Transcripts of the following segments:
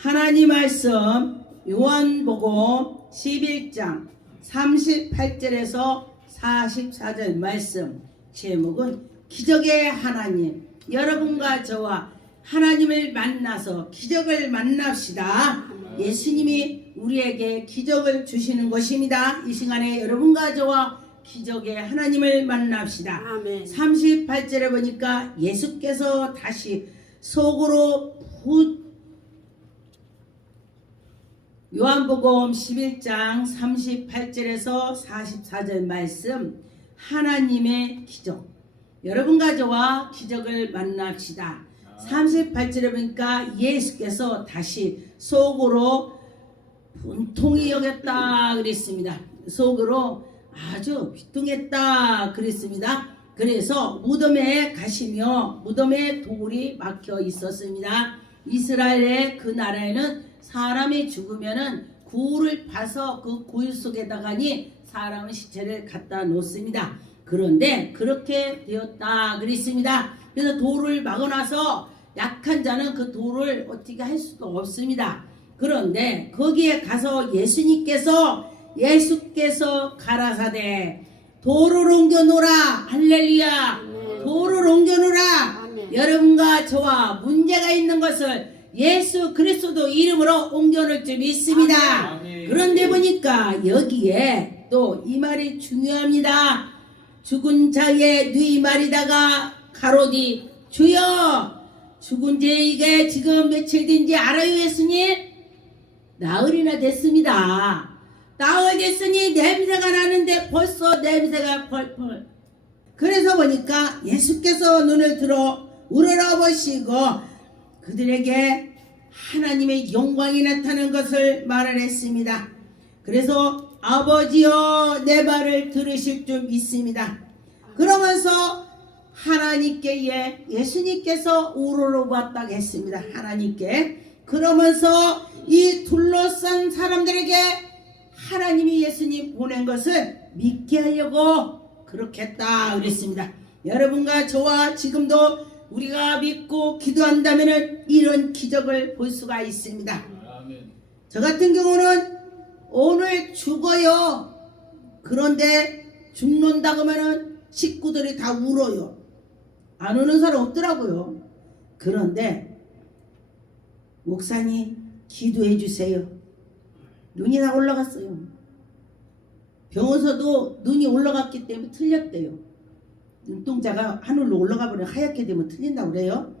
하나님 말씀 요한복음 11장 38절에서 44절 말씀, 제목은 기적의 하나님. 여러분과 저와 하나님을 만나서 기적을 만납시다. 예수님이 우리에게 기적을 주시는 것입니다. 이 시간에 여러분과 저와 기적의 하나님을 만납시다. 아멘. 38절에 보니까 예수께서 다시 속으로 요한복음 11장 38절에서 44절 말씀, 하나님의 기적. 여러분과 저와 기적을 만납시다. 38절에 보니까 예수께서 다시 속으로 분통히 여겼다 그랬습니다. 속으로 아주 비통했다 그랬습니다. 그래서 무덤에 가시며 무덤에 돌이 막혀 있었습니다. 이스라엘의 그 나라에는 사람이 죽으면은 굴을 파서 그 굴 속에다가니 사람의 시체를 갖다 놓습니다. 그런데 그렇게 되었다 그랬습니다. 그래서 돌을 막아놔서 약한 자는 그 돌을 어떻게 할 수도 없습니다. 그런데 거기에 가서 예수께서 가라사대 돌을 옮겨놓으라. 할렐루야. 돌을 옮겨놓으라. 여러분과 저와 문제가 있는 것을 예수 그리스도 이름으로 옮겨놓을 줄 믿습니다. 아멘. 그런데 보니까 여기에 또 이 말이 중요합니다. 죽은 자의 누이 말이다가 가로디 주여, 죽은 자에게 지금 며칠 된지 알아요 예수님? 나흘이나 됐습니다. 나흘 됐으니 냄새가 나는데 벌써 냄새가 펄펄. 그래서 보니까 예수께서 눈을 들어 우러러보시고 그들에게 하나님의 영광이 나타나는 것을 말을 했습니다. 그래서 아버지여 내 말을 들으실 줄 믿습니다. 그러면서 하나님께 예수님께서 우러러봤다고 했습니다. 하나님께. 그러면서 이 둘러싼 사람들에게 하나님이 예수님 보낸 것을 믿게 하려고 그렇게 했다 그랬습니다. 여러분과 저와 지금도 우리가 믿고 기도한다면 이런 기적을 볼 수가 있습니다. 아멘. 저 같은 경우는 오늘 죽어요. 그런데 죽는다고 하면 식구들이 다 울어요. 안 우는 사람 없더라고요. 그런데 목사님 기도해 주세요. 눈이 다 올라갔어요. 병원서도 눈이 올라갔기 때문에 틀렸대요. 눈동자가 하늘로 올라가 버리면 하얗게 되면 틀린다고 그래요.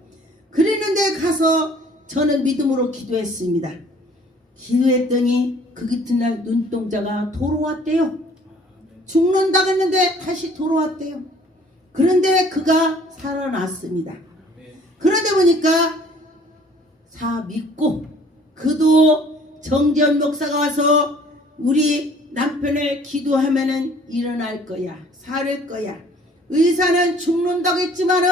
그랬는데 가서 저는 믿음으로 기도했습니다. 기도했더니 그 이튿날 눈동자가 돌아왔대요. 죽는다고 했는데 다시 돌아왔대요. 그런데 그가 살아났습니다. 그런데 보니까 다 믿고 그도 정지현 목사가 와서 우리 남편을 기도하면은 일어날 거야, 살 거야. 의사는 죽는다고 했지만은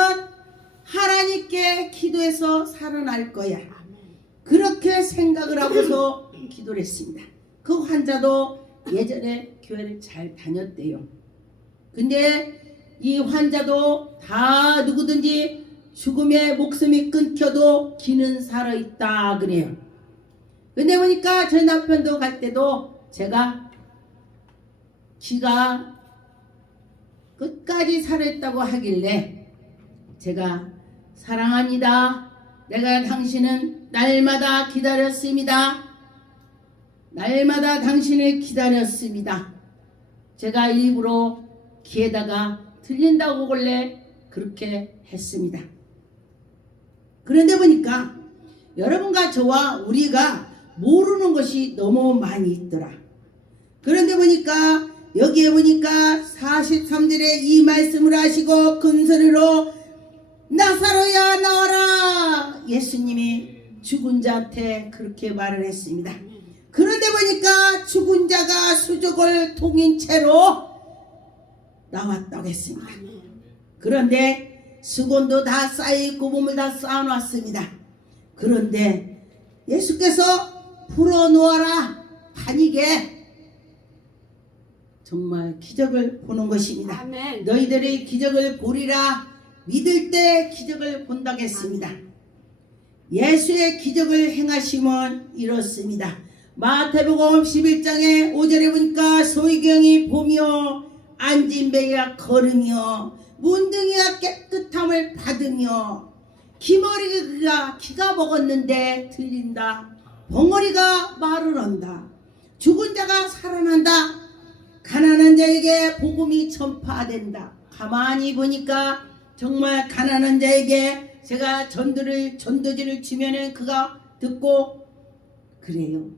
하나님께 기도해서 살아날 거야. 그렇게 생각을 하고서 기도를 했습니다. 그 환자도 예전에 교회를 잘 다녔대요. 근데 이 환자도 다 누구든지 죽음의 목숨이 끊겨도 기는 살아있다 그래요. 근데 보니까 저희 남편도 갈 때도 제가 기가 끝까지 살아있다고 하길래 제가 사랑합니다. 내가 당신은 날마다 기다렸습니다. 날마다 당신을 기다렸습니다. 제가 일부러 귀에다가 들린다고 원래 그렇게 했습니다. 그런데 보니까 여러분과 저와 우리가 모르는 것이 너무 많이 있더라. 그런데 보니까 여기에 보니까 43절에 이 말씀을 하시고 큰 소리로 나사로야 나와라. 예수님이 죽은 자한테 그렇게 말을 했습니다. 그런데 보니까 죽은 자가 수족을 통인 채로 나왔다고 했습니다. 그런데 수건도 다 쌓여있고 몸을 다 쌓아놨습니다. 그런데 예수께서 풀어놓아라 다니게 정말 기적을 보는 것입니다. 아멘. 너희들이 기적을 보리라. 믿을 때 기적을 본다고 했습니다. 예수의 기적을 행하심은 이렇습니다. 마태복음 11장에 5절에 보니까 소희경이 보며 안진뱅이가 걸으며 문둥이가 깨끗함을 받으며 기머리가 기가 먹었는데 들린다. 벙어리가 말을 한다. 죽은 자가 살아난다. 가난한 자에게 복음이 전파된다. 가만히 보니까 정말 가난한 자에게 제가 전도지를 주면은 그가 듣고 그래요.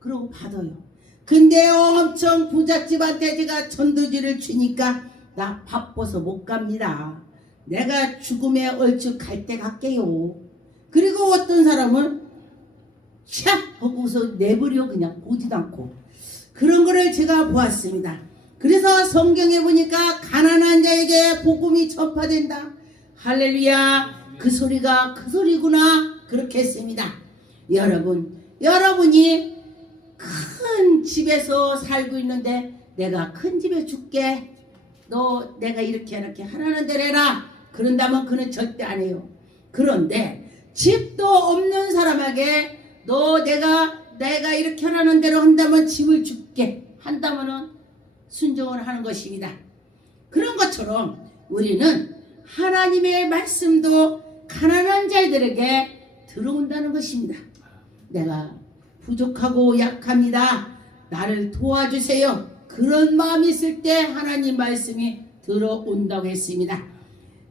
그러고 받아요. 근데 엄청 부잣집한테 제가 전도지를 주니까 나 바빠서 못 갑니다. 내가 죽음에 얼추 갈 때 갈게요. 그리고 어떤 사람은 샥 하고서 내버려 그냥 보지도 않고 그런 거를 제가 보았습니다. 그래서 성경에 보니까 가난한 자에게 복음이 전파된다. 할렐루야. 그 소리가 그 소리구나. 그렇게 했습니다. 여러분이 큰 집에서 살고 있는데 내가 큰 집에 줄게. 너 내가 이렇게 하라는 대로 해라. 그런다면 그는 절대 안 해요. 그런데 집도 없는 사람에게 너 내가 이렇게 하라는 대로 한다면 집을 줄게 한다면은 순종을 하는 것입니다. 그런 것처럼 우리는 하나님의 말씀도 가난한 자들에게 들어온다는 것입니다. 내가 부족하고 약합니다. 나를 도와주세요. 그런 마음이 있을 때 하나님 말씀이 들어온다고 했습니다.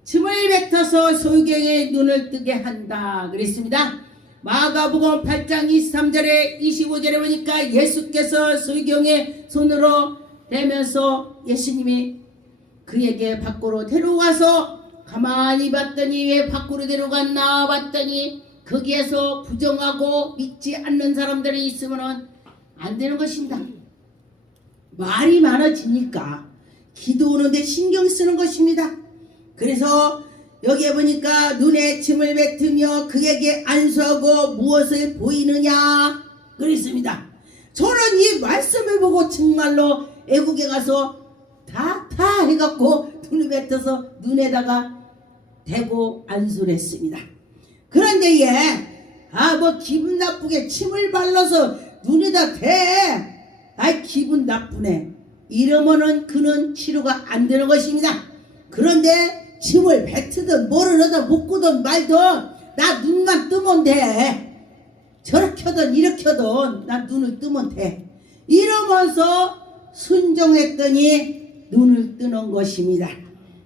춤을 뱉어서 소경의 눈을 뜨게 한다 그랬습니다. 마가복음 8장 23절에 25절에 보니까 예수께서 소경의 손으로 대면서 예수님이 그에게 밖으로 데려가서 가만히 봤더니 왜 밖으로 데려갔나 봤더니 거기에서 부정하고 믿지 않는 사람들이 있으면 안 되는 것입니다. 말이 많아지니까 기도 오는데 신경 쓰는 것입니다. 그래서 여기에 보니까 눈에 침을 뱉으며 그에게 안수하고 무엇을 보이느냐 그랬습니다. 저는 이 말씀을 보고 정말로 애국에 가서 다 해갖고 눈을 뱉어서 눈에다가 대고 안수를 했습니다. 그런데 뭐 기분 나쁘게 침을 발라서 눈에다 대. 기분 나쁘네. 이러면은 그는 치료가 안 되는 것입니다. 그런데 침을 뱉으든 뭐를 하든 묻고든 말든 나 눈만 뜨면 돼. 저렇게 하든 이렇게 하든 나 눈을 뜨면 돼. 이러면서 순종했더니 눈을 뜨는 것입니다.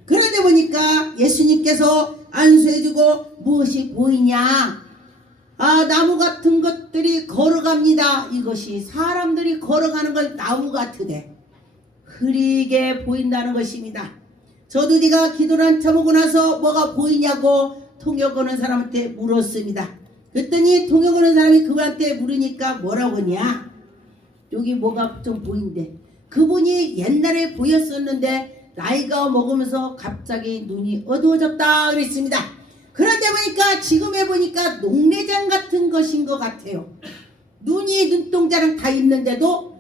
그런데 보니까 예수님께서 안수해주고 무엇이 보이냐? 나무 같은 것들이 걸어갑니다. 이것이 사람들이 걸어가는 걸 나무 같으대. 흐리게 보인다는 것입니다. 저도 네가 기도를 한참 하고 나서 뭐가 보이냐고 통역 오는 사람한테 물었습니다. 그랬더니 통역 오는 사람이 그분한테 물으니까 뭐라고 하냐? 여기 뭐가 좀 보인대. 그분이 옛날에 보였었는데 나이가 먹으면서 갑자기 눈이 어두워졌다 그랬습니다. 그런데 보니까 지금 해보니까 녹내장 같은 것인 것 같아요. 눈이 눈동자랑 다 있는데도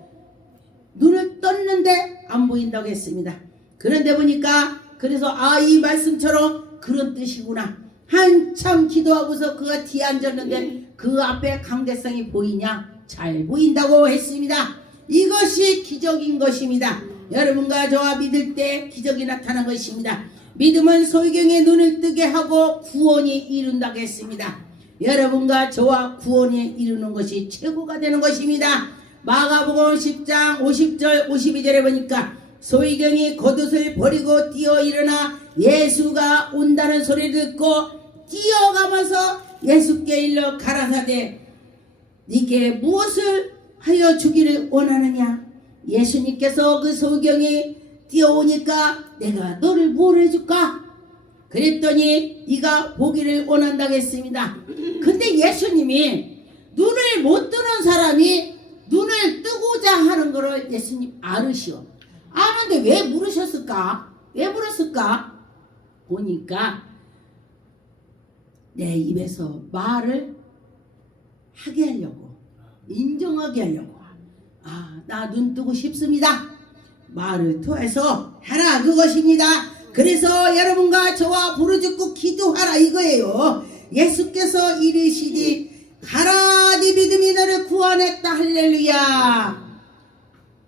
눈을 떴는데 안 보인다고 했습니다. 그런데 보니까 그래서 이 말씀처럼 그런 뜻이구나. 한참 기도하고서 그가 뒤에 앉았는데 그 앞에 강대상이 보이냐? 잘 보인다고 했습니다. 이것이 기적인 것입니다. 여러분과 저와 믿을 때 기적이 나타난 것입니다. 믿음은 소경의 눈을 뜨게 하고 구원이 이룬다고 했습니다. 여러분과 저와 구원이 이루는 것이 최고가 되는 것입니다. 마가복음 10장 50절 52절에 보니까 소경이 겉옷을 버리고 뛰어 일어나 예수가 온다는 소리를 듣고 뛰어가면서 예수께 일러 가라사대 네게 무엇을 하여 주기를 원하느냐? 예수님께서 그 소경이 뛰어오니까 내가 너를 뭘 해줄까? 그랬더니 네가 보기를 원한다고 했습니다. 근데 예수님이 눈을 못 뜨는 사람이 눈을 뜨고자 하는 것을 예수님 알으시오. 아는데 왜 물으셨을까? 왜 물었을까? 보니까 내 입에서 말을 하게 하려고, 인정하게 하려고. 나 눈 뜨고 싶습니다. 말을 통해서 하라 그것입니다. 그래서 여러분과 저와 부르짖고 기도하라 이거예요. 예수께서 이르시니 가라 네 믿음이 너를 구원했다. 할렐루야.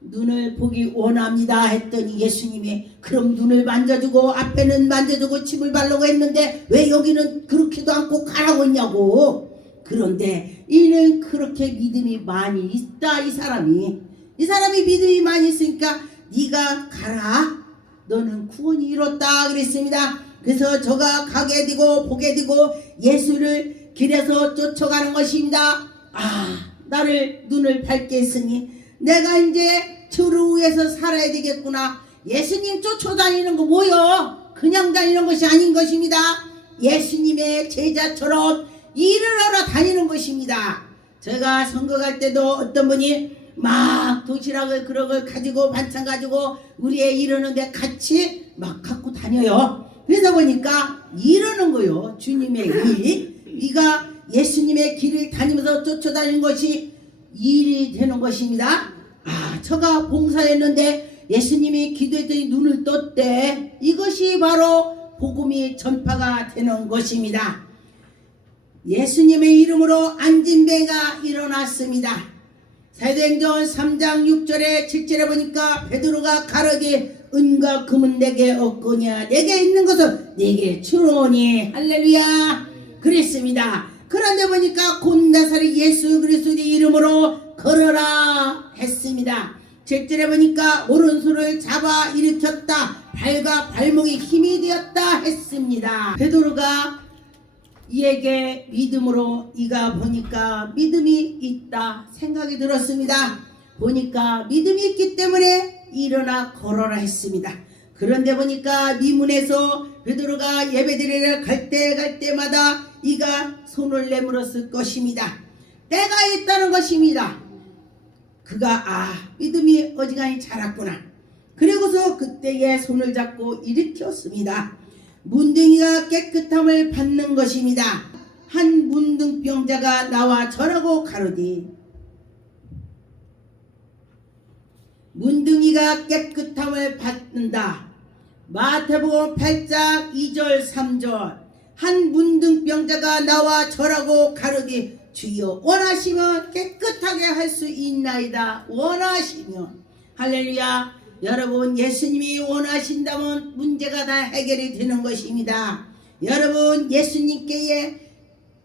눈을 보기 원합니다 했더니 예수님이 그럼 눈을 만져주고 앞에는 만져주고 침을 바르고 했는데 왜 여기는 그렇게도 않고 가라고 했냐고. 그런데 이는 그렇게 믿음이 많이 있다. 이 사람이 믿음이 많이 있으니까 네가 가라, 너는 구원이 이뤘다 그랬습니다. 그래서 저가 가게 되고 보게 되고 예수를 길에서 쫓아가는 것입니다. 나를 눈을 밝게 했으니 내가 이제 주를 위해서 살아야 되겠구나. 예수님 쫓아다니는 거 뭐요? 그냥 다니는 것이 아닌 것입니다. 예수님의 제자처럼 일을 하러 다니는 것입니다. 제가 선거 갈 때도 어떤 분이 막 도시락을 그런 걸 가지고 반찬 가지고 우리 애 이러는데 같이 막 갖고 다녀요. 그러다 보니까 이러는 거요. 주님의 일. 네가 예수님의 길을 다니면서 쫓아다니는 것이 일이 되는 것입니다. 저가 봉사했는데 예수님이 기도했더니 눈을 떴대. 이것이 바로 복음이 전파가 되는 것입니다. 예수님의 이름으로 안진뱅이가 일어났습니다. 사도행전 3장 6절에 7절에 보니까 베드로가 가르되 은과 금은 내게 없거냐 내게 있는 것은 내게 주노니. 할렐루야. 그랬습니다. 그런데 보니까 곧 나사렛 예수 그리스도의 이름으로 걸어라 했습니다. 7절에 보니까 오른손을 잡아 일으켰다. 발과 발목이 힘이 되었다 했습니다. 베드로가 이에게 믿음으로 이가 보니까 믿음이 있다 생각이 들었습니다. 보니까 믿음이 있기 때문에 일어나 걸어라 했습니다. 그런데 보니까 미문에서 베드로가 예배드리러 갈 때마다 이가 손을 내밀었을 것입니다. 때가 있다는 것입니다. 그가 믿음이 어지간히 자랐구나. 그리고서 그때에 손을 잡고 일으켰습니다. 문둥이가 깨끗함을 받는 것입니다. 한 문둥병자가 나와 절하고 가로되 문둥이가 깨끗함을 받는다. 마태복음 8장 2절 3절 한 문둥병자가 나와 절하고 가로되 주여 원하시면 깨끗하게 할 수 있나이다. 원하시면. 할렐루야. 여러분 예수님이 원하신다면 문제가 다 해결이 되는 것입니다. 여러분 예수님께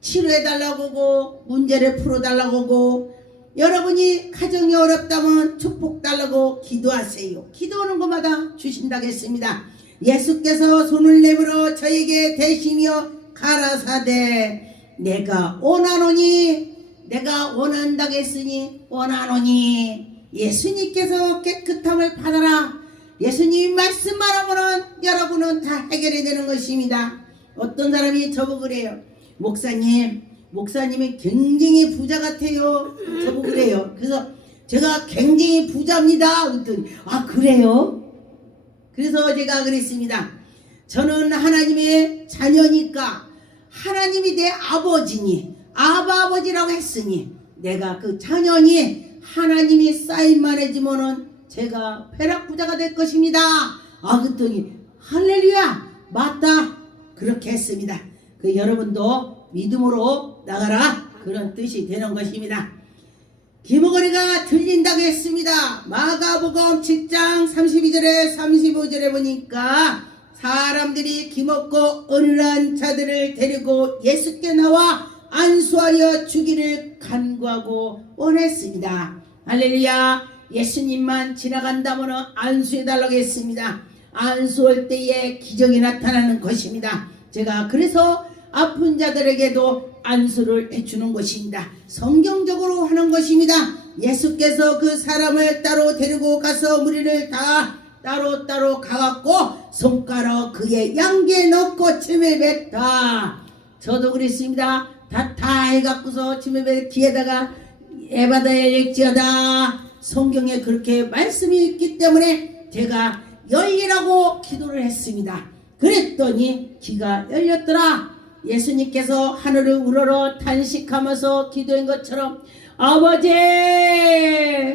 치료해달라고 하고 문제를 풀어달라고 하고 여러분이 가정이 어렵다면 축복 달라고 기도하세요. 기도하는 것마다 주신다겠습니다. 예수께서 손을 내밀어 저에게 대시며 가라사대 내가 원하노니 내가 원한다겠으니 원하노니. 예수님께서 깨끗함을 받아라. 예수님이 말씀만 하면은 여러분은 다 해결이 되는 것입니다. 어떤 사람이 저보고 그래요. 목사님이 굉장히 부자 같아요. 저보고 그래요. 그래서 제가 굉장히 부자입니다. 그랬더니 그래요? 그래서 제가 그랬습니다. 저는 하나님의 자녀니까 하나님이 내 아버지니 아버지라고 했으니 내가 그 자녀니 하나님이 사인만 해주면은 제가 벼락부자가 될 것입니다. 그랬더니 할렐루야 맞다 그렇게 했습니다. 여러분도 믿음으로 나가라 그런 뜻이 되는 것입니다. 기머거리가 들린다고 했습니다. 마가복음 7장 32절에 35절에 보니까 사람들이 기먹고 어눌한 자들을 데리고 예수께 나와 안수하여 주기를 간구하고 원했습니다. 할렐루야. 예수님만 지나간다면 안수해달라고 했습니다. 안수할 때에 기적이 나타나는 것입니다. 제가 그래서 아픈 자들에게도 안수를 해주는 것입니다. 성경적으로 하는 것입니다. 예수께서 그 사람을 따로 데리고 가서 무리를 다 따로 가갖고 손가락 그의 양귀에 넣고 침을 뱉다. 저도 그랬습니다. 다 해갖고서 침을 뱉 뒤에다가 에바다에 읽지어다. 성경에 그렇게 말씀이 있기 때문에 제가 열리라고 기도를 했습니다. 그랬더니 귀가 열렸더라. 예수님께서 하늘을 우러러 탄식하면서 기도한 것처럼 아버지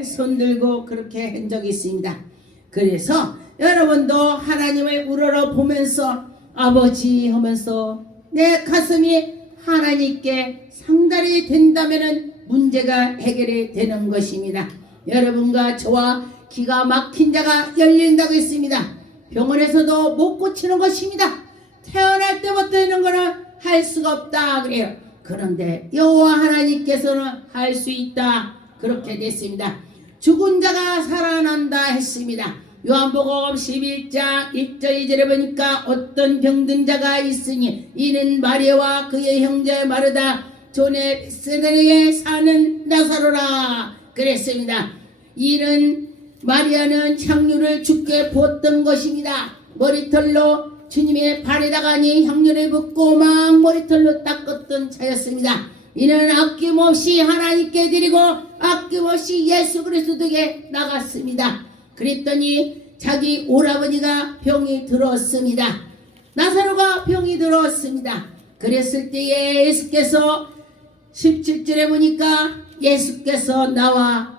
손들고 그렇게 한 적이 있습니다. 그래서 여러분도 하나님을 우러러 보면서 아버지 하면서 내 가슴이 하나님께 상달이 된다면 문제가 해결이 되는 것입니다. 여러분과 저와 기가 막힌 자가 열린다고 했습니다. 병원에서도 못 고치는 것입니다. 태어날 때부터 있는 거는 할 수가 없다 그래요. 그런데 여호와 하나님께서는 할 수 있다 그렇게 됐습니다. 죽은 자가 살아난다 했습니다. 요한복음 11장 1절 2절에 보니까 어떤 병든 자가 있으니 이는 마리아와 그의 형제 마르다 존의 베세다에 사는 나사로라 그랬습니다. 이는 마리아는 향유를 주께 부었던 것입니다. 머리털로 주님의 발에다가 향유를 붓고 막 머리털로 닦았던 자였습니다. 이는 아낌없이 하나님께 드리고 아낌없이 예수 그리스도에게 나갔습니다. 그랬더니 자기 오라버니가 병이 들었습니다. 나사로가 병이 들었습니다. 그랬을 때에 예수께서 17절에 보니까 예수께서 나와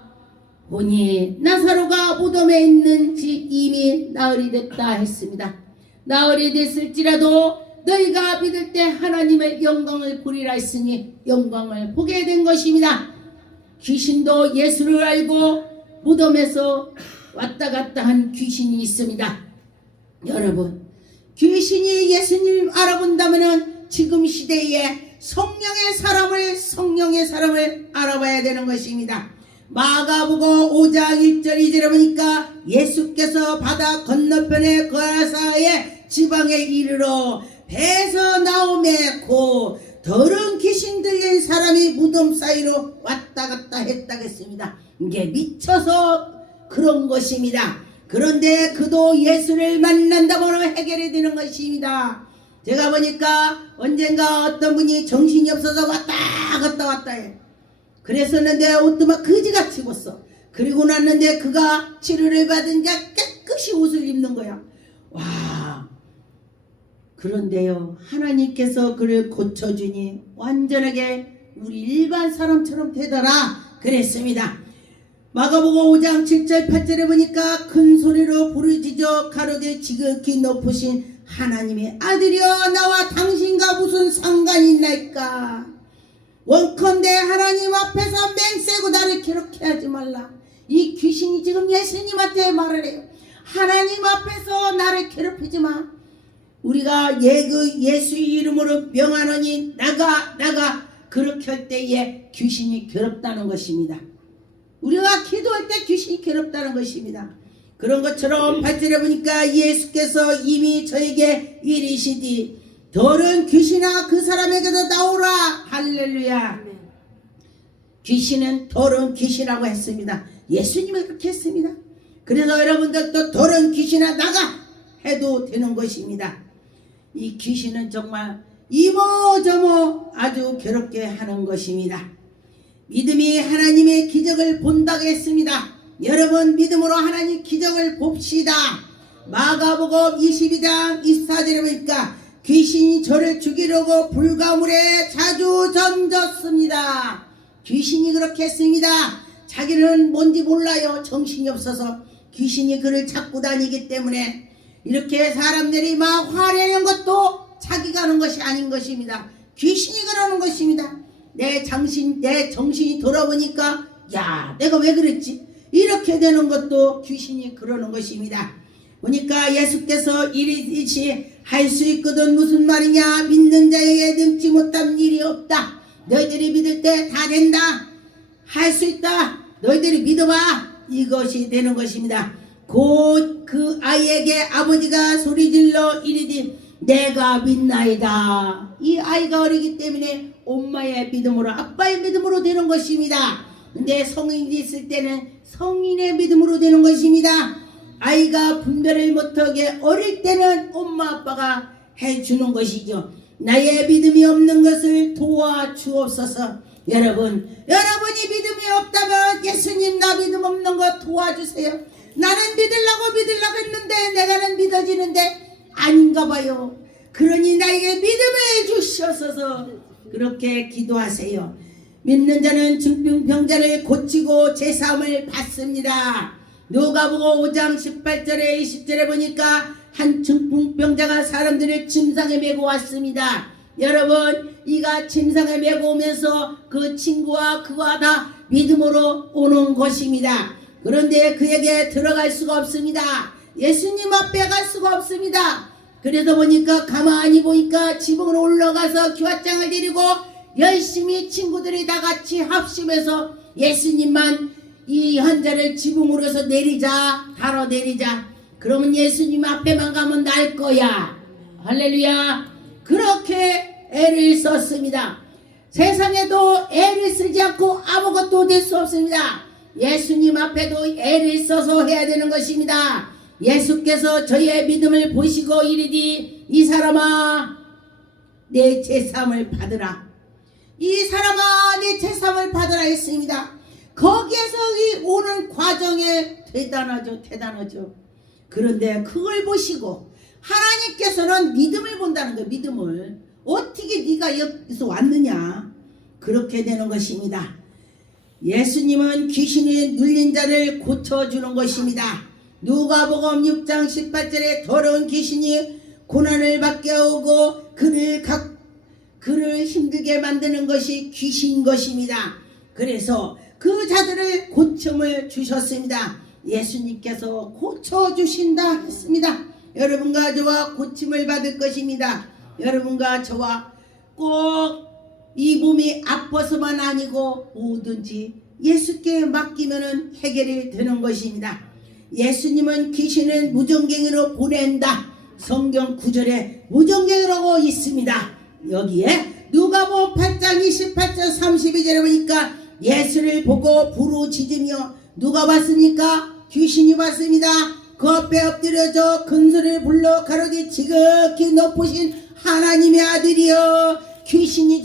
보니 나사로가 무덤에 있는지 이미 나흘이 됐다 했습니다. 나흘이 됐을지라도 너희가 믿을 때 하나님의 영광을 보리라 했으니 영광을 보게 된 것입니다. 귀신도 예수를 알고 무덤에서 왔다 갔다 한 귀신이 있습니다. 여러분, 귀신이 예수님 알아본다면 지금 시대에 성령의 사람을 알아봐야 되는 것입니다. 마가복음 5장 1절 2절에 보니까 예수께서 바다 건너편의 거라사의 지방에 이르러 배에서 나오매 고 더러운 귀신 들린 사람이 무덤 사이로 왔다 갔다 했다겠습니다. 이게 미쳐서 그런 것입니다. 그런데 그도 예수를 만난다고 해결이 되는 것입니다. 제가 보니까 언젠가 어떤 분이 정신이 없어서 왔다 갔다 해. 그랬었는데 옷도 그지같이 입었어. 그리고 났는데 그가 치료를 받은 자 깨끗이 옷을 입는 거야. 와. 그런데요, 하나님께서 그를 고쳐주니 완전하게 우리 일반 사람처럼 되더라 그랬습니다. 마가복음 5장 7절 8절에 보니까 큰 소리로 부르짖어 가로되 지극히 높으신 하나님의 아들이여 나와 당신과 무슨 상관이 있나이까. 원컨대 하나님 앞에서 맹세고 나를 괴롭게 하지 말라. 이 귀신이 지금 예수님한테 말을 해요. 하나님 앞에서 나를 괴롭히지 마. 우리가 예수 이름으로 명하노니 나가 그렇게 할 때에 귀신이 괴롭다는 것입니다. 우리가 기도할 때 귀신이 괴롭다는 것입니다. 그런 것처럼 8절에 보니까 예수께서 이미 저에게 이르시되 더러운 귀신아 그 사람에게서 나오라. 할렐루야. 귀신은 더러운 귀신이라고 했습니다. 예수님이 그렇게 했습니다. 그래서 여러분들도 더러운 귀신아 나가 해도 되는 것입니다. 이 귀신은 정말 이모저모 아주 괴롭게 하는 것입니다. 믿음이 하나님의 기적을 본다고 했습니다. 여러분 믿음으로 하나님 기적을 봅시다. 마가복음 22장 24절에 보니까 귀신이 저를 죽이려고 불가물에 자주 던졌습니다. 귀신이 그렇게 했습니다. 자기는 뭔지 몰라요. 정신이 없어서 귀신이 그를 찾고 다니기 때문에 이렇게 사람들이 막 화내는 것도 자기가 하는 것이 아닌 것입니다. 귀신이 그러는 것입니다. 내 정신이 돌아보니까 야 내가 왜 그랬지? 이렇게 되는 것도 귀신이 그러는 것입니다. 보니까 예수께서 이리시 할 수 있거든 무슨 말이냐. 믿는 자에게 능치 못한 일이 없다. 너희들이 믿을 때 다 된다. 할 수 있다. 너희들이 믿어봐. 이것이 되는 것입니다. 곧 그 아이에게 아버지가 소리질러 이르되 내가 믿나이다. 이 아이가 어리기 때문에 엄마의 믿음으로 아빠의 믿음으로 되는 것입니다. 근데 성인이 있을 때는 성인의 믿음으로 되는 것입니다. 아이가 분별을 못하게 어릴 때는 엄마 아빠가 해주는 것이죠. 나의 믿음이 없는 것을 도와주옵소서. 여러분이 믿음이 없다면 예수님 나 믿음 없는 거 도와주세요. 나는 믿으려고 했는데 내가는 믿어지는데 아닌가 봐요. 그러니 나에게 믿음을 주시옵소서. 그렇게 기도하세요. 믿는 자는 중풍병자를 고치고 제사함을 받습니다. 누가복음 5장 18절에 20절에 보니까 한 중풍병자가 사람들을 침상에 메고 왔습니다. 여러분 이가 침상에 메고 오면서 그 친구와 그와 다 믿음으로 오는 것입니다. 그런데 그에게 들어갈 수가 없습니다. 예수님 앞에 갈 수가 없습니다. 그래서 보니까 가만히 보니까 지붕으로 올라가서 교활장을 데리고 열심히 친구들이 다 같이 합심해서 예수님만 이 환자를 지붕으로서 내리자, 다뤄 내리자. 그러면 예수님 앞에만 가면 날 거야. 할렐루야. 그렇게 애를 썼습니다. 세상에도 애를 쓰지 않고 아무것도 될 수 없습니다. 예수님 앞에도 애를 써서 해야 되는 것입니다. 예수께서 저희의 믿음을 보시고 이르디 이 사람아 내 제사함을 받으라. 이 사람아 내 제사함을 받으라 했습니다. 거기에서 이 오는 과정에 대단하죠. 그런데 그걸 보시고 하나님께서는 믿음을 본다는 거예요. 믿음을. 어떻게 네가 여기서 왔느냐. 그렇게 되는 것입니다. 예수님은 귀신이 눌린 자를 고쳐주는 것입니다. 누가복음 6장 18절에 더러운 귀신이 고난을 받게 오고 그를 힘들게 만드는 것이 귀신 것입니다. 그래서 그 자들을 고침을 주셨습니다. 예수님께서 고쳐주신다 했습니다. 여러분과 저와 고침을 받을 것입니다. 여러분과 저와 꼭 이 몸이 아파서만 아니고 뭐든지 예수께 맡기면 해결이 되는 것입니다. 예수님은 귀신을 무전갱이로 보낸다. 성경 9절에 무전갱이라고 있습니다. 여기에 누가복음 8장 28절 32절에 보니까 예수를 보고 부르짖으며 누가 봤습니까? 귀신이 봤습니다. 그 앞에 엎드려져 큰 소리를 불러 가로되 지극히 높으신 하나님의 아들이여. 귀신이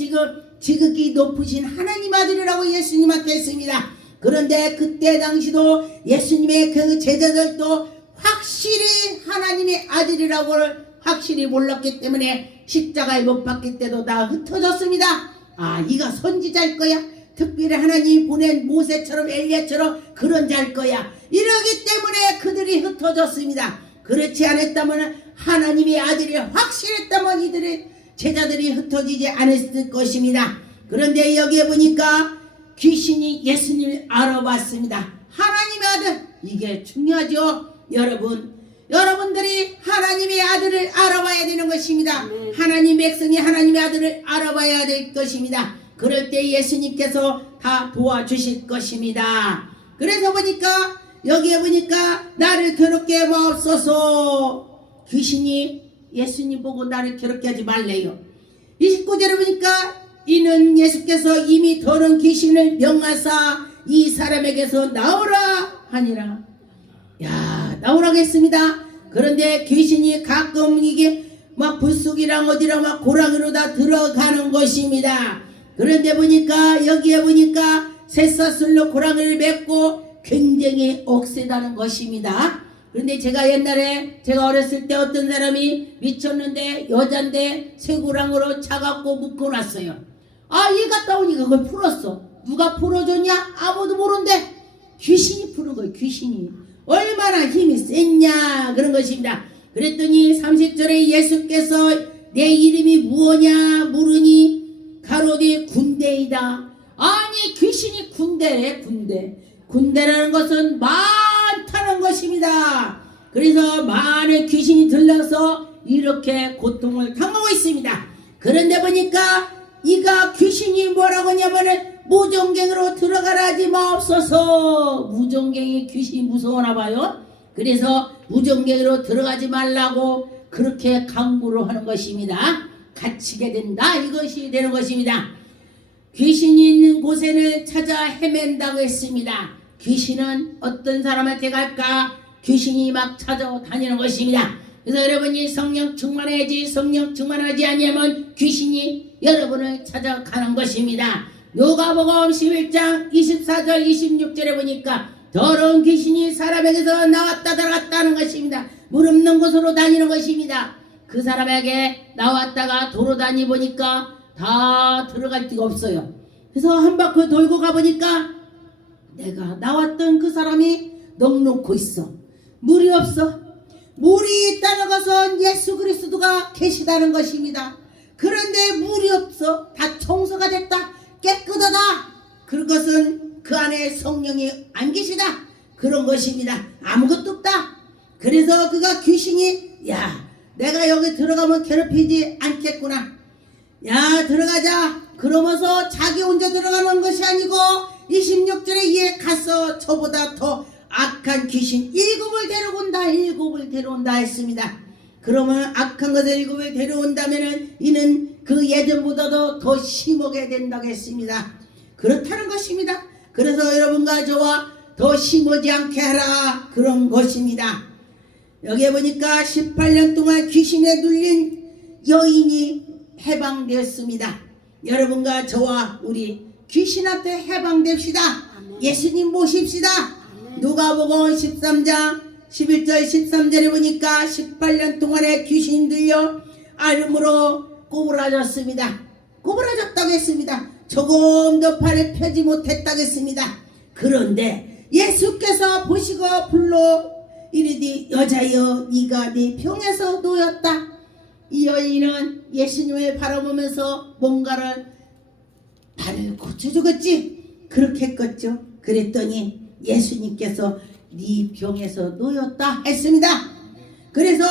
지극히 높으신 하나님 아들이라고 예수님한테 했습니다. 그런데 그때 당시도 예수님의 그 제자들도 확실히 하나님의 아들이라고 확실히 몰랐기 때문에 십자가에 못 박힐 때도 다 흩어졌습니다. 아, 이가 선지자일 거야. 특별히 하나님이 보낸 모세처럼 엘리야처럼 그런 자일 거야. 이러기 때문에 그들이 흩어졌습니다. 그렇지 않았다면 하나님의 아들이 확실했다면 이들의 제자들이 흩어지지 않았을 것입니다. 그런데 여기에 보니까 귀신이 예수님을 알아봤습니다. 하나님의 아들, 이게 중요하죠. 여러분들이 하나님의 아들을 알아봐야 되는 것입니다. 하나님 백성이 하나님의 아들을 알아봐야 될 것입니다. 그럴 때 예수님께서 다 도와주실 것입니다. 그래서 보니까 여기에 보니까 나를 괴롭게 마옵소서. 귀신이 예수님 보고 나를 괴롭게 하지 말래요. 29절에 보니까 이는 예수께서 이미 더러운 귀신을 명하사 이 사람에게서 나오라 하니라. 야, 나오라고 했습니다. 그런데 귀신이 가끔 이게 막 불쑥이랑 어디랑 막 고랑이로 다 들어가는 것입니다. 그런데 보니까 여기에 보니까 쇠사슬로 고랑이를 맺고 굉장히 억세다는 것입니다. 그런데 제가 옛날에 제가 어렸을 때 어떤 사람이 미쳤는데 여잔데 쇠고랑으로 차갖고 묶어놨어요. 아, 얘 갔다 오니까 그걸 풀었어. 누가 풀어줬냐? 아무도 모르는데 귀신이 푸는 거예요. 귀신이 얼마나 힘이 셌냐 그런 것입니다. 그랬더니 30절에 예수께서 내 이름이 무엇냐 물으니 가로되 군대이다. 아니 귀신이 군대래. 군대라는 것은 많다는 것입니다. 그래서 많은 귀신이 들러서 이렇게 고통을 당하고 있습니다. 그런데 보니까 이가 귀신이 뭐라고 하냐면은 무전갱이로 들어가라 하지 마옵소서. 무전갱이 귀신이 무서워나 봐요. 그래서 무전갱이로 들어가지 말라고 그렇게 강구를 하는 것입니다. 갇히게 된다 이것이 되는 것입니다. 귀신이 있는 곳에는 찾아 헤맨다고 했습니다. 귀신은 어떤 사람한테 갈까? 귀신이 막 찾아다니는 것입니다. 그래서 여러분이 성령 충만해야지, 성령 충만하지 아니하면 귀신이 여러분을 찾아가는 것입니다. 누가복음 11장 24절 26절에 보니까 더러운 귀신이 사람에게서 나왔다 들어갔다는 것입니다. 물 없는 곳으로 다니는 것입니다. 그 사람에게 나왔다가 돌아다니 보니까 다 들어갈 데가 없어요. 그래서 한 바퀴 돌고 가보니까 내가 나왔던 그 사람이 넉넉고 있어. 물이 없어. 물이 있다는 것은 예수 그리스도가 계시다는 것입니다. 그런데 물이 없어. 다 청소가 됐다. 깨끗하다. 그것은 그 안에 성령이 안 계시다. 그런 것입니다. 아무것도 없다. 그래서 그가 귀신이 야 내가 여기 들어가면 괴롭히지 않겠구나. 야 들어가자. 그러면서 자기 혼자 들어가는 것이 아니고 26절에 이에 가서 저보다 더 악한 귀신 7을 데려온다. 7을 데려온다 했습니다. 그러면 악한 것을 7을 데려온다면은 이는 그 예전보다도 더 심하게 된다고 했습니다. 그렇다는 것입니다. 그래서 여러분과 저와 더 심하지 않게 하라 그런 것입니다. 여기에 보니까 18년 동안 귀신에 눌린 여인이 해방되었습니다. 여러분과 저와 우리 귀신한테 해방됩시다. 아멘. 예수님 모십시다. 아멘. 누가복음 13장 11절 13절에 보니까 18년 동안에 귀신 들려 알음으로 꼬부라졌습니다. 꼬부라졌다고 했습니다. 조금 더 팔을 펴지 못했다고 했습니다. 그런데 예수께서 보시고 불러 이르되 여자여 네가 네 병에서 놓였다. 이 여인은 예수님을 바라보면서 뭔가를 발을 고쳐주겠지 그렇게 했겠죠. 그랬더니 예수님께서 네 병에서 놓였다 했습니다. 그래서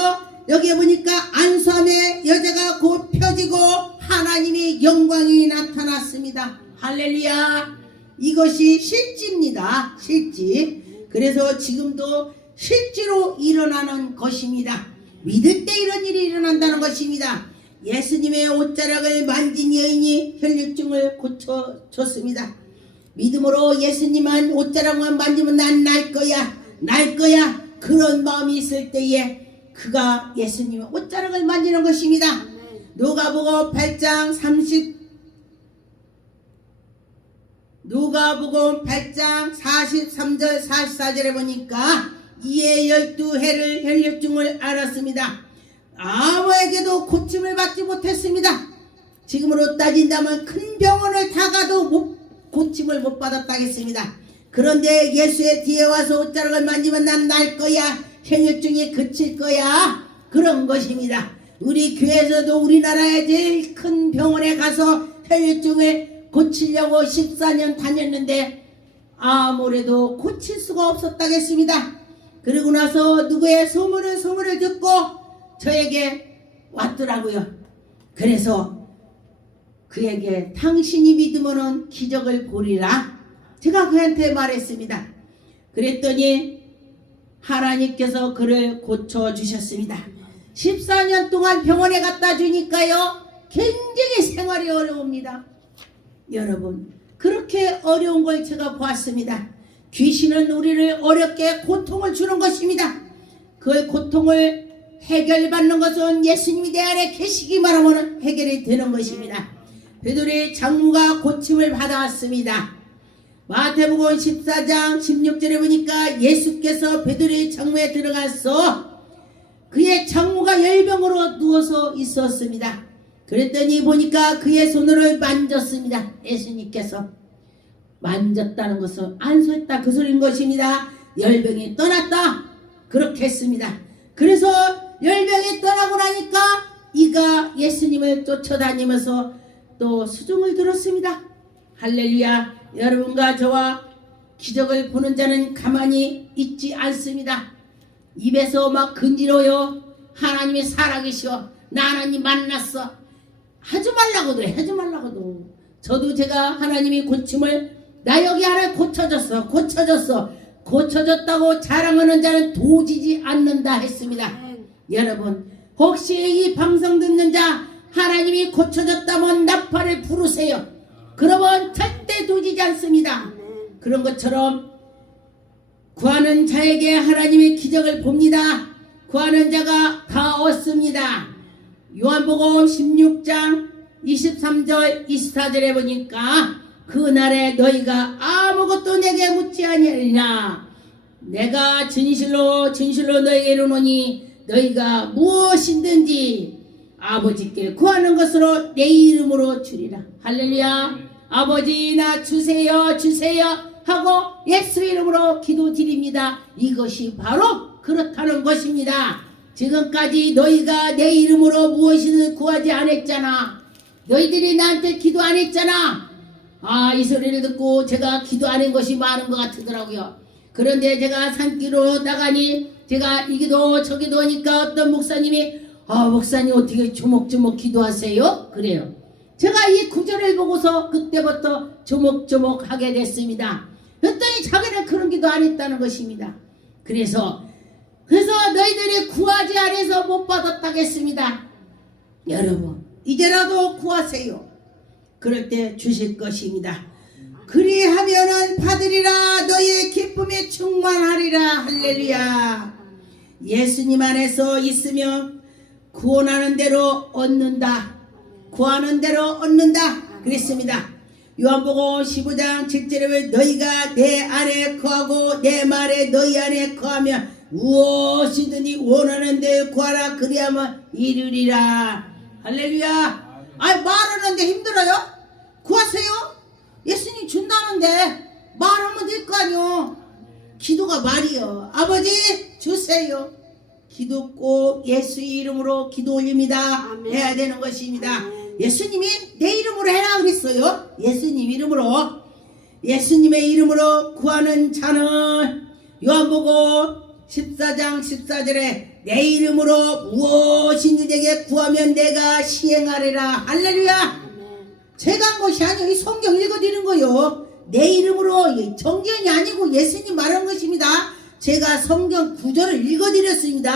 여기에 보니까 안수함에 여자가 곧 펴지고 하나님의 영광이 나타났습니다. 할렐루야. 이것이 실지입니다. 실지. 그래서 지금도 실제로 일어나는 것입니다. 믿을 때 이런 일이 일어난다는 것입니다. 예수님의 옷자락을 만진 여인이 혈류증을 고쳐줬습니다. 믿음으로 예수님만 옷자락만 만지면 난 날 거야 날 거야 그런 마음이 있을 때에 그가 예수님의 옷자락을 만지는 것입니다. 누가복음 8장 43절 44절에 보니까 이에 12해를 혈류증을 알았습니다. 아무에게도 고침을 받지 못했습니다. 지금으로 따진다면 큰 병원을 다 가도 고침을 못 받았다겠습니다. 그런데 예수의 뒤에 와서 옷자락을 만지면 난 날 거야 혈류증이 그칠 거야 그런 것입니다. 우리 교회에서도 우리나라의 제일 큰 병원에 가서 혈류증을 고치려고 14년 다녔는데 아무래도 고칠 수가 없었다겠습니다. 그리고 나서 누구의 소문을 듣고 저에게 왔더라고요. 그래서 그에게 당신이 믿으면 기적을 보리라 제가 그한테 말했습니다. 그랬더니 하나님께서 그를 고쳐주셨습니다. 14년 동안 병원에 갖다 주니까요 굉장히 생활이 어려웁니다. 여러분 그렇게 어려운 걸 제가 보았습니다. 귀신은 우리를 어렵게 고통을 주는 것입니다. 그 고통을 해결받는 것은 예수님이 내 안에 계시기만 하면 해결이 되는 것입니다. 베드로의 장모가 고침을 받아왔습니다. 마태복음 14장 16절에 보니까 예수께서 베드로의 장모에 들어가서 그의 장모가 열병으로 누워서 있었습니다. 그랬더니 보니까 그의 손으로 만졌습니다. 예수님께서 만졌다는 것은 안수했다 그 소리인 것입니다. 열병이 떠났다 그렇게 했습니다. 그래서 열병이 떠나고 나니까 이가 예수님을 쫓아다니면서 또 수종을 들었습니다. 할렐루야. 여러분과 저와 기적을 보는 자는 가만히 있지 않습니다. 입에서 막 근지러요. 하나님이 살아계시오. 나 하나님 만났어. 하지 말라고도 해. 하지 말라고도. 저도 제가 하나님이 고침을 나 여기 하나 고쳐졌어. 고쳐졌다고 자랑하는 자는 도지지 않는다 했습니다. 여러분 혹시 이 방송 듣는 자 하나님이 고쳐졌다면 나팔을 부르세요. 그러면 절대 도지지 않습니다. 그런 것처럼 구하는 자에게 하나님의 기적을 봅니다. 구하는 자가 다 얻습니다. 요한복음 16장 23절 24절에 보니까 그날에 너희가 아무것도 내게 묻지 아니하리라. 내가 진실로 너희에게 이르노니 너희가 무엇이든지 아버지께 구하는 것으로 내 이름으로 주리라. 할렐루야. 아버지 나 주세요 하고 예수 이름으로 기도드립니다. 이것이 바로 그렇다는 것입니다. 지금까지 너희가 내 이름으로 무엇이든 구하지 않았잖아. 너희들이 나한테 기도 안 했잖아. 아, 이 소리를 듣고 제가 기도 안 한 것이 많은 것 같더라고요. 그런데 제가 산길로 나가니 제가 이 기도 저 기도 하니까 어떤 목사님이 목사님 어떻게 조목조목 기도하세요? 그래요. 제가 이 구절을 보고서 그때부터 조목조목 하게 됐습니다. 그랬더니 자기는 그런 기도 안 했다는 것입니다. 그래서 너희들이 구하지 않아서 못 받았다겠습니다. 여러분 이제라도 구하세요. 그럴 때 주실 것입니다. 그리하면은 받으리라. 너희의 기쁨에 충만하리라. 할렐루야. 예수님 안에서 있으면 구원하는 대로 얻는다. 구하는 대로 얻는다. 그랬습니다. 요한복음 15장 7절에 너희가 내 안에 거하고 내 말에 너희 안에 거하면 무엇이든지 원하는 대로 구하라. 그리하면 이루리라. 할렐루야. 말하는데 힘들어요? 구하세요. 예수님 준다는데 말하면 될 거 아니요. 기도가 말이요. 아버지 주세요. 기도 꼭 예수 이름으로 기도 올립니다. 아멘. 해야 되는 것입니다. 아멘. 예수님이 내 이름으로 해라 그랬어요. 예수님 이름으로. 예수님의 이름으로 구하는 자는 요한복음 14장 14절에 내 이름으로 무엇이든지 내게 구하면 내가 시행하리라. 할렐루야. 제가 한 것이 아니요. 이 성경 읽어드리는 거요. 내 이름으로 정견이 아니고 예수님 말한 것입니다. 제가 성경 구절을 읽어드렸습니다.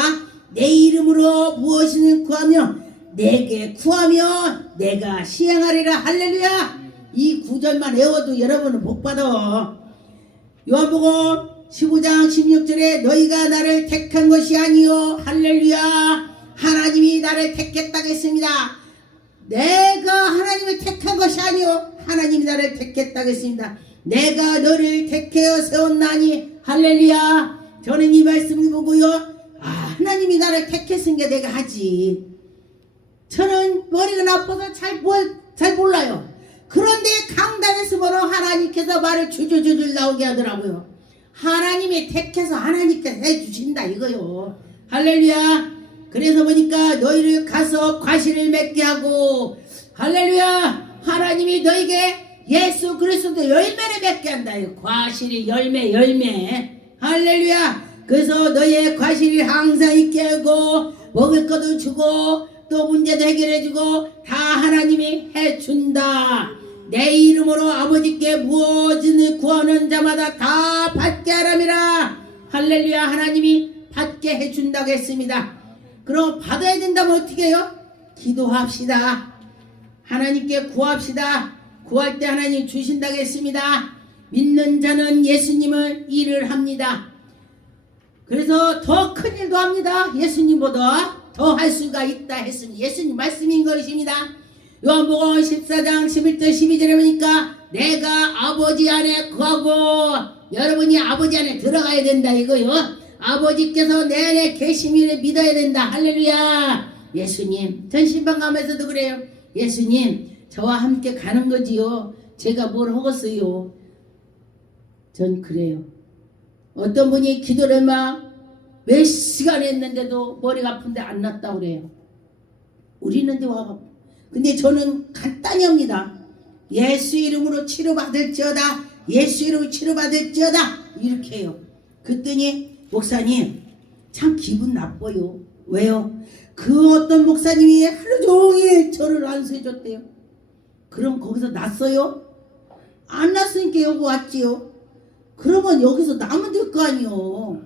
내 이름으로 무엇이든 구하면 내게 구하면 내가 시행하리라. 할렐루야. 이 구절만 외워도 여러분은 복받아. 요한복음 15장 16절에 너희가 나를 택한 것이 아니요. 할렐루야. 하나님이 나를 택했다고 했습니다. 내가 하나님을 택한 것이 아니요. 하나님이 나를 택했다고 했습니다. 내가 너를 택하여 세웠나니. 할렐루야. 저는 이 말씀을 보고요. 하나님이 나를 택했으니까 내가 하지. 저는 머리가 나빠서 잘 몰라요. 그런데 강단에서 보면 하나님께서 말을 줄줄줄 나오게 하더라고요. 하나님이 택해서 하나님께서 해주신다 이거요. 할렐루야. 그래서 보니까 너희를 가서 과실을 맺게 하고, 할렐루야. 하나님이 너에게 예수 그리스도 열매를 맺게 한다. 과실이 열매. 할렐루야. 그래서 너의 과실이 항상 있게 하고 먹을 것도 주고 또 문제도 해결해주고 다 하나님이 해준다. 내 이름으로 아버지께 무엇을 구하는 자마다 다 받게 하람이라. 할렐루야. 하나님이 받게 해준다고 했습니다. 그럼 받아야 된다면 어떻게 해요? 기도합시다. 하나님께 구합시다. 구할 때 하나님 주신다고 했습니다. 믿는 자는 예수님을 일을 합니다. 그래서 더 큰 일도 합니다. 예수님보다 더 할 수가 있다 했습니다. 예수님 말씀인 것입니다. 요한복음 14장 11절 12절에 보니까 내가 아버지 안에 거하고, 여러분이 아버지 안에 들어가야 된다 이거요. 아버지께서 내 안에 계심을 믿어야 된다. 할렐루야. 예수님 전신방 가면서도 그래요. 예수님 저와 함께 가는 거지요. 제가 뭘 하겠어요. 전 그래요. 어떤 분이 기도를 막 몇 시간 했는데도 머리가 아픈데 안 났다고 그래요. 우리는 와봐. 근데 저는 간단히 합니다. 예수 이름으로 치료받을지어다. 예수 이름으로 치료받을지어다. 이렇게 해요. 그랬더니 목사님 참 기분 나빠요. 왜요? 그 어떤 목사님이 하루 종일 저를 안수해줬대요. 그럼 거기서 났어요? 안 났으니까 여기 왔지요. 그러면 여기서 나면 될 거 아니요.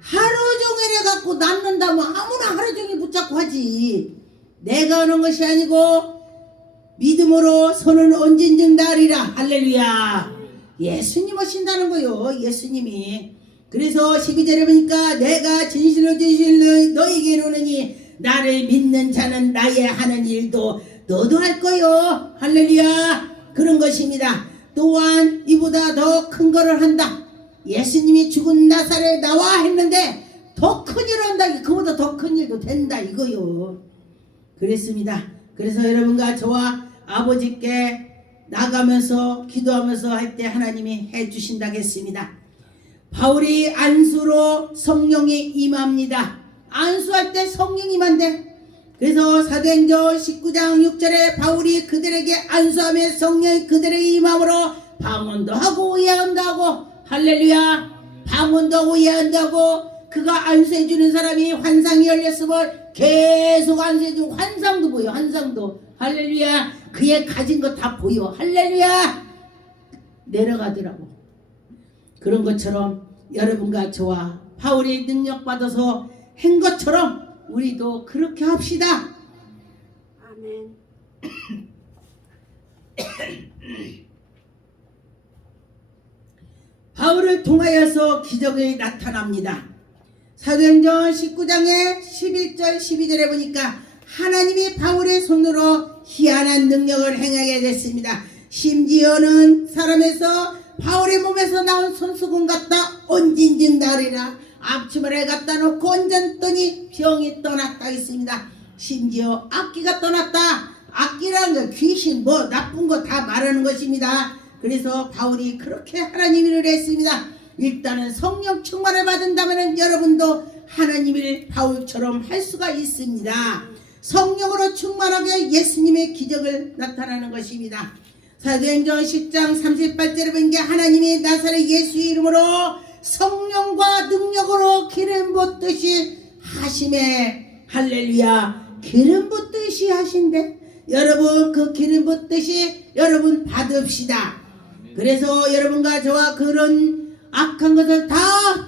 하루 종일 해갖고 낫는다면 아무나 하루 종일 붙잡고 하지. 내가 하는 것이 아니고 믿음으로 손은 언젠든 나으리라. 할렐루야. 예수님 하신다는 거요. 예수님이. 그래서 12절에 보니까 내가 진실로 너에게 이르노니 나를 믿는 자는 나의 하는 일도 너도 할 거요. 할렐루야. 그런 것입니다. 또한 이보다 더 큰 거를 한다. 예수님이 죽은 나사렛에 나와 했는데 더 큰 일을 한다. 그보다 더 큰 일도 된다 이거요. 그랬습니다. 그래서 여러분과 저와 아버지께 나가면서 기도하면서 할 때 하나님이 해주신다고 했습니다. 바울이 안수로 성령이 임합니다. 안수할 때 성령이 임한대. 그래서 사도행전 19장 6절에 바울이 그들에게 안수하며 성령이 그들의 임함으로 방언도 하고 예언도 하고, 할렐루야, 방언도 하고 예언도 하고, 그가 안수해주는 사람이 환상이 열렸으면 계속 안수해주고, 환상도 보여, 환상도. 할렐루야. 그의 가진 거 다 보여. 할렐루야. 내려가더라고. 그런 것처럼 여러분과 저와 바울이 능력받아서 한 것처럼 우리도 그렇게 합시다. 아멘. 바울을 통하여서 기적이 나타납니다. 사도행전 19장의 11절 12절에 보니까 하나님이 바울의 손으로 희한한 능력을 행하게 됐습니다. 심지어는 사람에서 바울의 몸에서 나온 손수건 갖다 얹은진 다리라 앞치마를 갖다 놓고 얹었더니 병이 떠났다 했습니다. 심지어 악기가 떠났다. 악기라는 건 귀신 뭐 나쁜 거 다 말하는 것입니다. 그래서 바울이 그렇게 하나님 일을 했습니다. 일단은 성령 충만을 받은다면 여러분도 하나님 일 바울처럼 할 수가 있습니다. 성령으로 충만하게 예수님의 기적을 나타나는 것입니다. 사도행전 10장 38절에 보면 하나님이 나사렛 예수의 이름으로 성령과 능력으로 기름 붓듯이 하심에, 할렐루야, 기름 붓듯이 하신대. 여러분 그 기름 붓듯이 여러분 받읍시다. 그래서 여러분과 저와 그런 악한 것을 다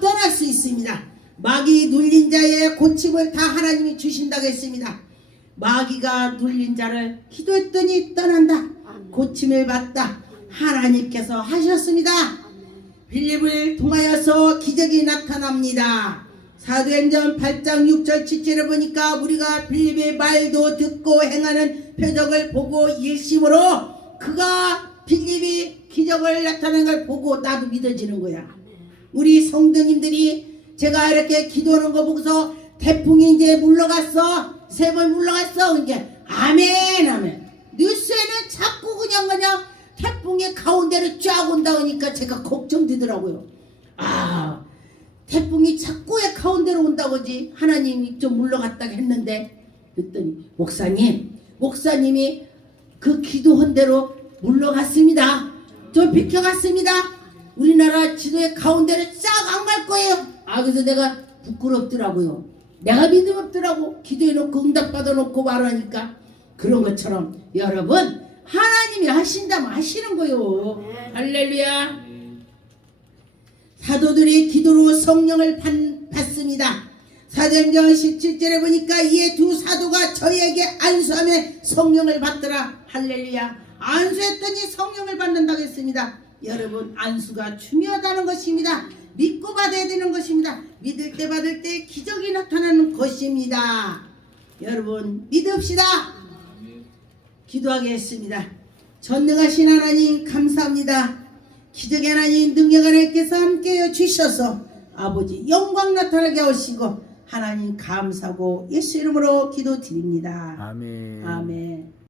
떠날 수 있습니다. 마귀 눌린 자의 고침을 다 하나님이 주신다고 했습니다. 마귀가 눌린 자를 기도했더니 떠난다. 고침을 받다. 하나님께서 하셨습니다. 빌립을 통하여서 기적이 나타납니다. 사도행전 8장 6절 7절에 보니까 우리가 빌립의 말도 듣고 행하는 표적을 보고 일심으로 그가 빌립이 기적을 나타내는 걸 보고 나도 믿어지는 거야. 우리 성도님들이 제가 이렇게 기도하는 거 보고서 태풍이 이제 물러갔어. 3번 물러갔어. 이제 아멘 아멘. 뉴스에는 자꾸 그냥 태풍이 가운데로 쫙 온다 보니까 제가 걱정되더라고요. 아, 태풍이 자꾸 왜 가운데로 온다고지? 하나님이 좀 물러갔다고 했는데, 그랬더니 목사님이 그 기도한 대로 물러갔습니다. 좀 비켜갔습니다. 우리나라 지도의 가운데로 쫙 안 갈 거예요. 아, 그래서 내가 부끄럽더라고요. 내가 믿음 없더라고. 기도해놓고 응답받아놓고 말하니까. 그런 것처럼 여러분 하나님이 하신다면 하시는 거요. 할렐루야. 사도들이 기도로 성령을 받습니다. 사도행전 17절에 보니까 이에 두 사도가 저희에게 안수하며 성령을 받더라. 할렐루야. 안수했더니 성령을 받는다고 했습니다. 여러분 안수가 중요하다는 것입니다. 믿고 받아야 되는 것입니다. 믿을 때 받을 때 기적이 나타나는 것입니다. 여러분 믿읍시다. 기도하겠습니다. 전능하신 하나님 감사합니다. 기적의 하나님 능력 하나님께서 함께해 주셔서 아버지 영광 나타나게 하시고 하나님 감사하고 예수 이름으로 기도드립니다. 아멘. 아멘.